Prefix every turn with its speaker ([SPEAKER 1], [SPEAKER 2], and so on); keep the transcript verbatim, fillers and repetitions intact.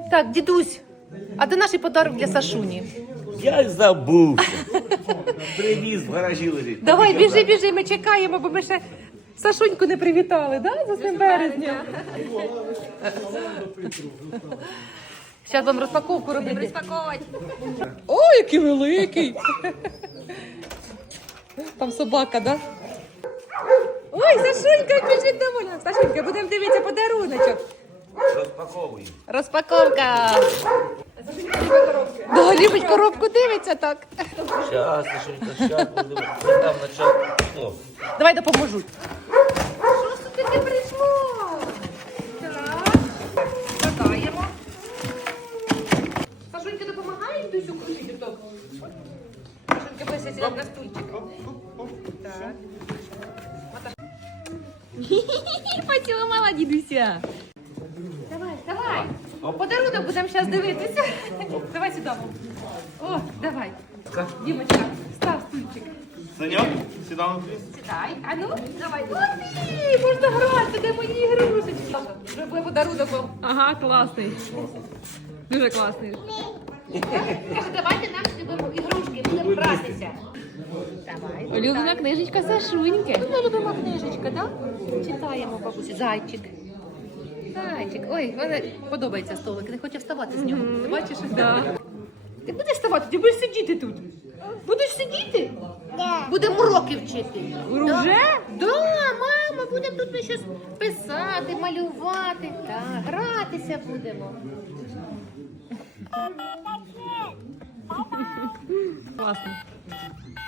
[SPEAKER 1] Так, дідусь, а де наш подарок для Сашуні?
[SPEAKER 2] Я забув. Привіз, в гаражі лежить.
[SPEAKER 1] Давай, біжи, біжи, ми чекаємо, бо ми ще Сашуньку не привітали, да? За восьмим березня. Зараз вам розпаковку робити.
[SPEAKER 3] Розпаковувати.
[SPEAKER 1] О, який великий! Там собака, да? Ой, Сашунька біжить довольна. Сашунька, будемо дивитися подаруночок.
[SPEAKER 2] Розпаковуємо.
[SPEAKER 1] Розпаковка. Да, любить коробку, дивиться так.
[SPEAKER 2] Щас, Сашенька, щас будемо. Там начав. О,
[SPEAKER 1] Давай допоможу. Що ж тут таке прийшло? Так, чекаємо. Сашунька допомагає дідусю крутити так? Сашунька буде сідати на стульчик. Так.
[SPEAKER 3] Поцілувала дідуся.
[SPEAKER 1] Давай, давай. Подарунок будемо зараз дивитися. Давай сюди. О, давай. Дімочка, став стульчик.
[SPEAKER 4] Саньок, сідай на крісло.
[SPEAKER 1] Сідай. А ну, давай. Ой, можна грати, де мої ігрушечки. Вже буде подарунок вам.
[SPEAKER 3] Ага, класний. Дуже класний.
[SPEAKER 1] Каже, давайте нам любимо ігрушки, будемо гратися. Давай.
[SPEAKER 3] Улюблена книжечка Сашуньки.
[SPEAKER 1] Моя любима книжечка, так? Читаємо, бабусі. Зайчик. Зайчик. Ой, вона подобається столик, не хоче вставати з нього. Ти бачиш?
[SPEAKER 3] Да.
[SPEAKER 1] Ти будеш вставати, ти будеш сидіти тут. Будеш сидіти? Будемо уроки вчити.
[SPEAKER 3] Уже?
[SPEAKER 1] Да, мама, будемо тут ми щось писати, малювати. Так, гратися будемо.
[SPEAKER 3] Класно.